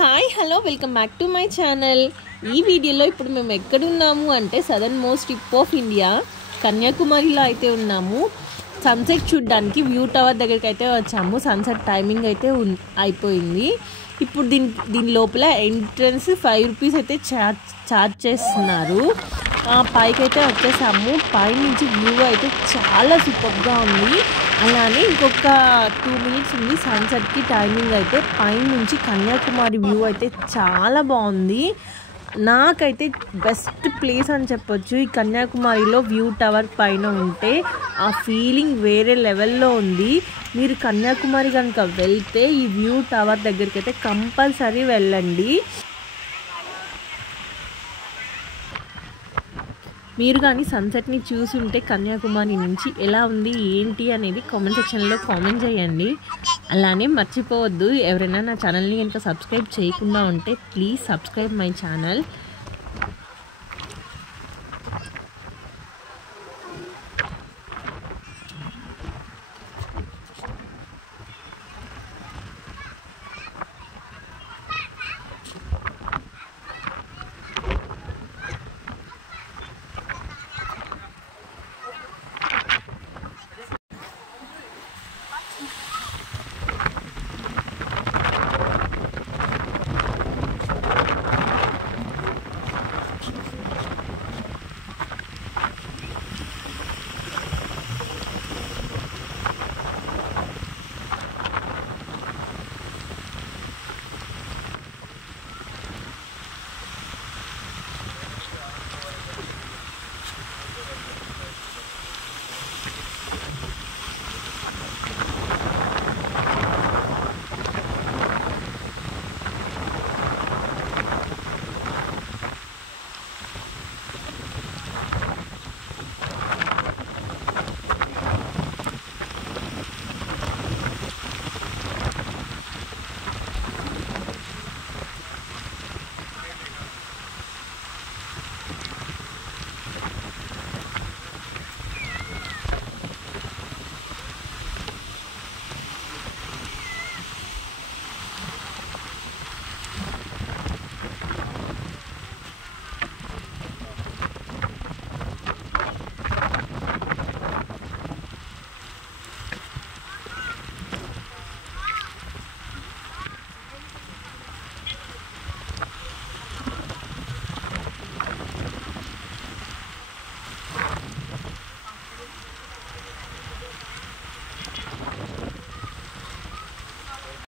Hi hello welcome back to my channel. ఈ వీడియోలో ఇప్పుడు మేము ఎక్కడున్నాము అంటే southernmost tip of India కన్యాకుమారిలో అయితే ఉన్నాము. సన్సెట్ చూడడానికి వ్యూ టవర్ దగ్గరికి అయితే వచ్చాము. సన్సెట్ టైమింగ్ అయితే అయిపోయింది. ఇప్పుడు దీని లోపల ఎంట్రన్స్ 5 రూపీస్ అయితే ఛార్జ్ చేస్తున్నారు. పైకి అయితే వచ్చేసాము. పై నుంచి వ్యూ అయితే చాలా సూపర్గా ఉంది. అలానే ఇంకొక 2 మినిట్స్ ఉంది సన్సెట్కి టైమింగ్ అయితే. పై నుంచి కన్యాకుమారి వ్యూ అయితే చాలా బాగుంది. నాకైతే బెస్ట్ ప్లేస్ అని చెప్పొచ్చు. ఈ కన్యాకుమారిలో వ్యూ టవర్ పైన ఉంటే ఆ ఫీలింగ్ వేరే లెవెల్లో ఉంది. మీరు కన్యాకుమారి కనుక వెళ్తే ఈ వ్యూ టవర్ దగ్గరికి అయితే కంపల్సరీ వెళ్ళండి. మీరు కానీ సన్సెట్ని చూసి ఉంటే కన్యాకుమారి నుంచి ఎలా ఉంది ఏంటి అనేది కామెంట్ సెక్షన్లో కామెంట్ చేయండి. అలానే మర్చిపోవద్దు, ఎవరైనా నా ఛానల్ని కనుక సబ్స్క్రైబ్ చేయకుండా ఉంటే ప్లీజ్ సబ్స్క్రైబ్ మై ఛానల్.